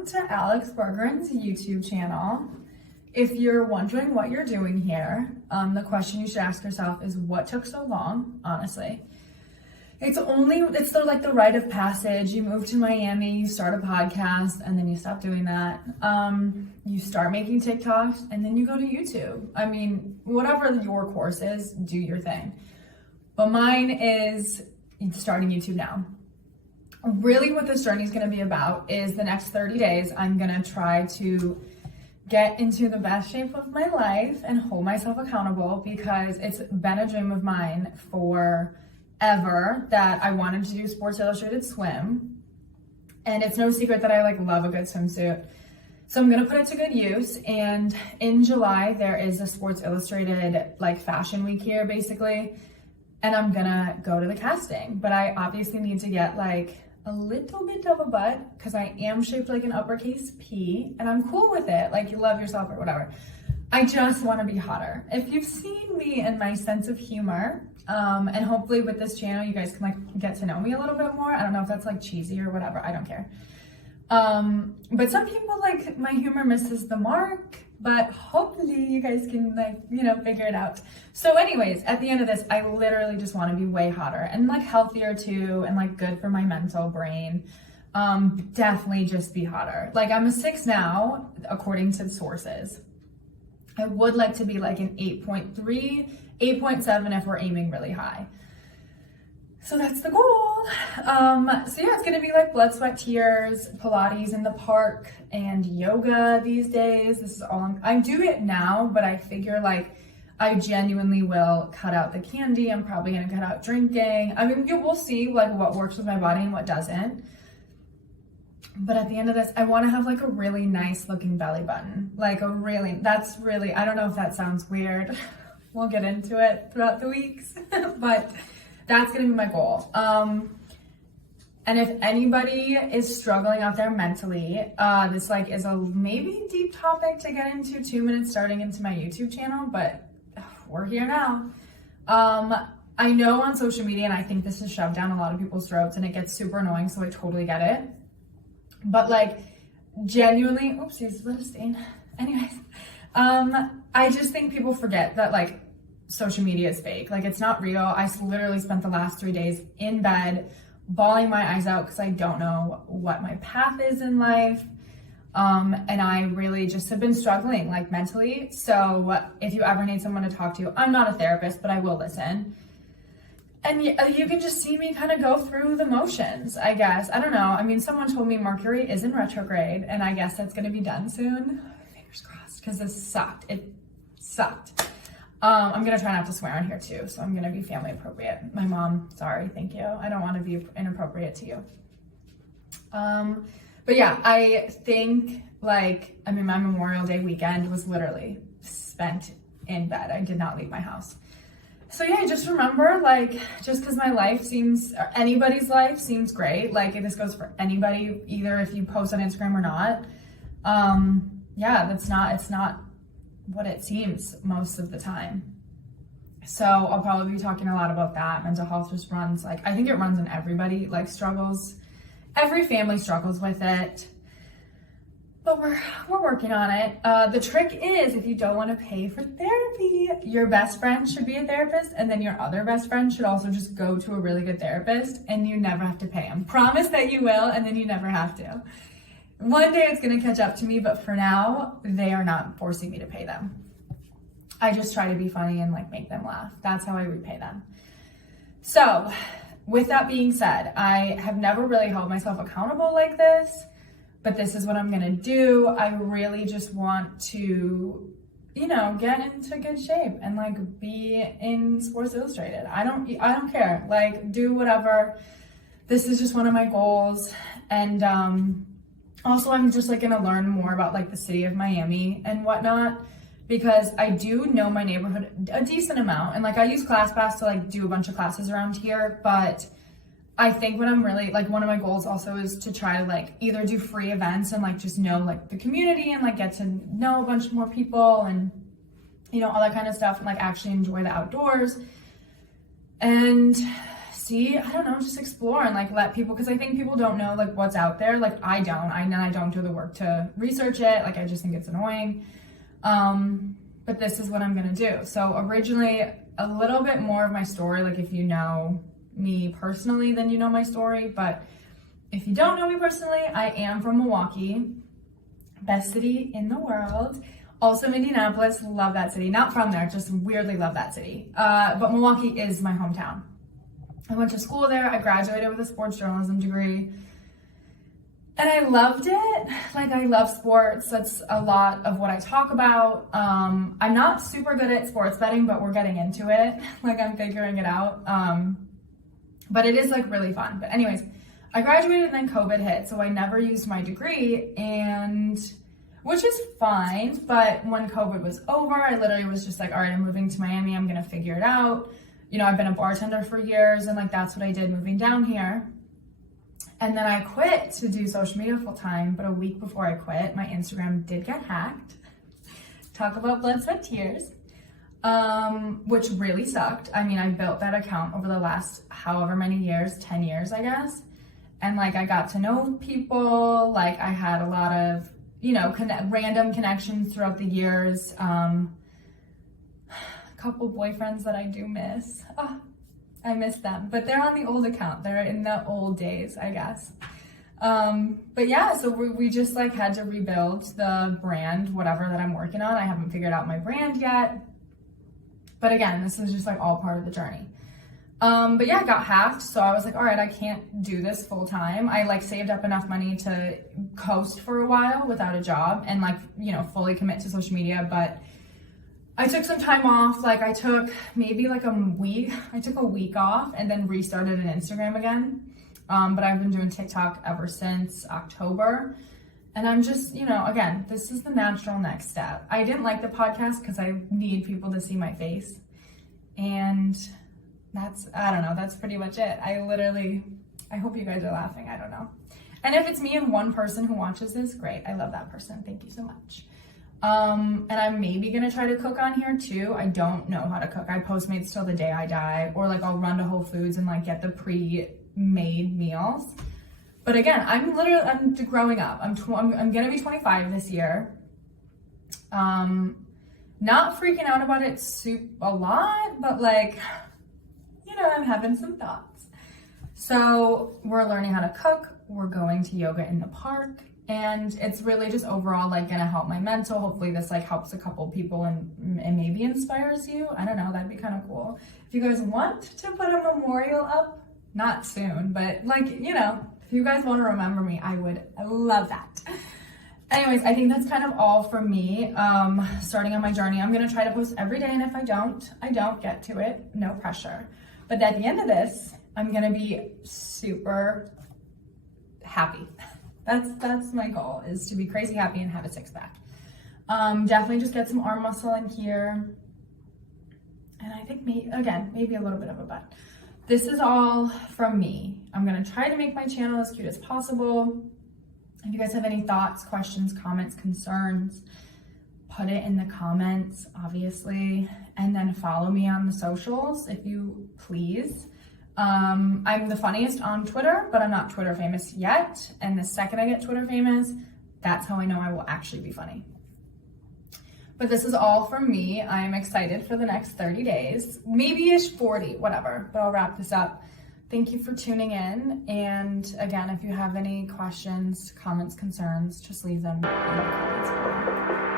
welcome to Alex Bergeron's YouTube channel. If you're wondering what you're doing here, the question you should ask yourself is what took so long, honestly. It's the rite of passage. You move to Miami, you start a podcast, and then you stop doing that. You start making TikToks, and then you go to YouTube. I mean, whatever your course is, do your thing. But mine is starting YouTube now. Really what this journey is going to be about is the next 30 days, I'm going to try to get into the best shape of my life and hold myself accountable, because it's been a dream of mine forever that I wanted to do Sports Illustrated swim. And it's no secret that I love a good swimsuit. So I'm going to put it to good use. And in July, there is a Sports Illustrated fashion week here basically. And I'm gonna go to the casting, but I obviously need to get a little bit of a butt, because I am shaped like an uppercase P, and I'm cool with it. You love yourself or whatever. I just want to be hotter. If you've seen me and my sense of humor, and hopefully with this channel, you guys can get to know me a little bit more. I don't know if that's cheesy or whatever. I don't care. But some people my humor misses the mark, but hopefully you guys can figure it out. So anyways, at the end of this, I literally just want to be way hotter and healthier too, and good for my mental brain. Definitely just be hotter. I'm a 6 now, according to sources. I would like to be an 8.3, 8.7 if we're aiming really high. So that's the goal. So yeah, it's gonna be blood, sweat, tears, Pilates in the park, and yoga these days. This is all I do it now, but I figure I genuinely will cut out the candy. I'm probably gonna cut out drinking. I mean, we'll see what works with my body and what doesn't. But at the end of this, I want to have a really nice looking belly button. I don't know if that sounds weird. We'll get into it throughout the weeks, but that's going to be my goal. And if anybody is struggling out there mentally, this is a maybe deep topic to get into 2 minutes starting into my YouTube channel, but we're here now. I know on social media, and I think this is shoved down a lot of people's throats, and it gets super annoying, so I totally get it. But genuinely, oopsies, let a stain. Anyways, I just think people forget that social media is fake. It's not real. I literally spent the last 3 days in bed bawling my eyes out because I don't know what my path is in life. And I really just have been struggling mentally. So if you ever need someone to talk to, I'm not a therapist, but I will listen. And you can just see me kind of go through the motions, I guess. I don't know. I mean, someone told me Mercury is in retrograde, and I guess that's going to be done soon. Fingers crossed, because this sucked. It sucked. I'm going to try not to swear on here too, so I'm going to be family appropriate. My mom, sorry, thank you. I don't want to be inappropriate to you. But yeah, I think my Memorial Day weekend was literally spent in bed. I did not leave my house. So yeah, just remember, just because my life seems, or anybody's life seems great, this goes for anybody, either if you post on Instagram or not. Yeah, it's not what it seems most of the time. So I'll probably be talking a lot about that. Mental health just runs, I think it runs in everybody, struggles. Every family struggles with it. But we're working on it. The trick is, if you don't want to pay for therapy, your best friend should be a therapist, and then your other best friend should also just go to a really good therapist, and you never have to pay them. Promise that you will, and then you never have to. One day it's going to catch up to me, but for now, they are not forcing me to pay them. I just try to be funny and make them laugh. That's how I repay them. So with that being said, I have never really held myself accountable like this. But this is what I'm gonna do. I really just want to, get into good shape and be in Sports Illustrated. I don't care. Do whatever. This is just one of my goals. And also I'm just gonna learn more about the city of Miami and whatnot, because I do know my neighborhood a decent amount. And I use ClassPass to do a bunch of classes around here, but I think what I'm really, one of my goals also is to try to either do free events and just know the community and get to know a bunch more people and, all that kind of stuff, and actually enjoy the outdoors. And see, I don't know, just explore and like let people, because I think people don't know like what's out there. Like I don't do the work to research it. Like I just think it's annoying. But this is what I'm gonna do. So originally, a little bit more of my story, like if you know me personally, then you know my story. But if you don't know me personally, I am from Milwaukee, best city in the world. Also in Indianapolis, love that city. Not from there, just weirdly love that city. But Milwaukee is my hometown. I went to school there. I graduated with a sports journalism degree. And I loved it. Like I love sports. That's a lot of what I talk about. I'm not super good at sports betting, but we're getting into it. Like I'm figuring it out. But it is like really fun. But anyways, I graduated and then COVID hit. So I never used my degree, and which is fine. But when COVID was over, I literally was just like, all right, I'm moving to Miami. I'm going to figure it out. You know, I've been a bartender for years, and like, that's what I did moving down here. And then I quit to do social media full time. But a week before I quit, my Instagram did get hacked. Talk about blood, sweat, tears. Which really sucked. I mean, I built that account over the last however many years, 10 years, I guess. And like, I got to know people. Like I had a lot of, you know, random connections throughout the years. A couple boyfriends that I do miss. Oh, I miss them, but they're on the old account. They're in the old days, I guess. But yeah, so we just like had to rebuild the brand, whatever that I'm working on. I haven't figured out my brand yet. But again, this is just like all part of the journey. But yeah, it got hacked. So I was like, all right, I can't do this full time. I like saved up enough money to coast for a while without a job and like, you know, fully commit to social media. But I took some time off. Like I took maybe like a week. I took a week off and then restarted an Instagram again. But I've been doing TikTok ever since October. And I'm just, you know, again, this is the natural next step. I didn't like the podcast because I need people to see my face. And that's, I don't know, that's pretty much it. I hope you guys are laughing. I don't know. And if it's me and one person who watches this, great. I love that person. Thank you so much. And I'm maybe gonna try to cook on here too. I don't know how to cook. I Postmates till the day I die, or like I'll run to Whole Foods and like get the pre-made meals. But again, I'm growing up. I'm gonna be 25 this year. Not freaking out about it a lot, but like, you know, I'm having some thoughts. So we're learning how to cook. We're going to yoga in the park. And it's really just overall like gonna help my mental. Hopefully this like helps a couple people and maybe inspires you. I don't know, that'd be kind of cool. If you guys want to put a memorial up, not soon, but like, you know, if you guys want to remember me, I would love that. Anyways, I think that's kind of all from me. Starting on my journey, I'm gonna try to post every day, and if I don't get to it, no pressure. But at the end of this, I'm gonna be super happy. That's my goal, is to be crazy happy and have a six-pack. Definitely just get some arm muscle in here. And I think maybe a little bit of a butt. This is all from me. I'm gonna try to make my channel as cute as possible. If you guys have any thoughts, questions, comments, concerns, put it in the comments, obviously. And then follow me on the socials if you please. I'm the funniest on Twitter, but I'm not Twitter famous yet. And the second I get Twitter famous, that's how I know I will actually be funny. But this is all from me. I'm excited for the next 30 days, maybe-ish 40, whatever, but I'll wrap this up. Thank you for tuning in. And again, if you have any questions, comments, concerns, just leave them in the comments below.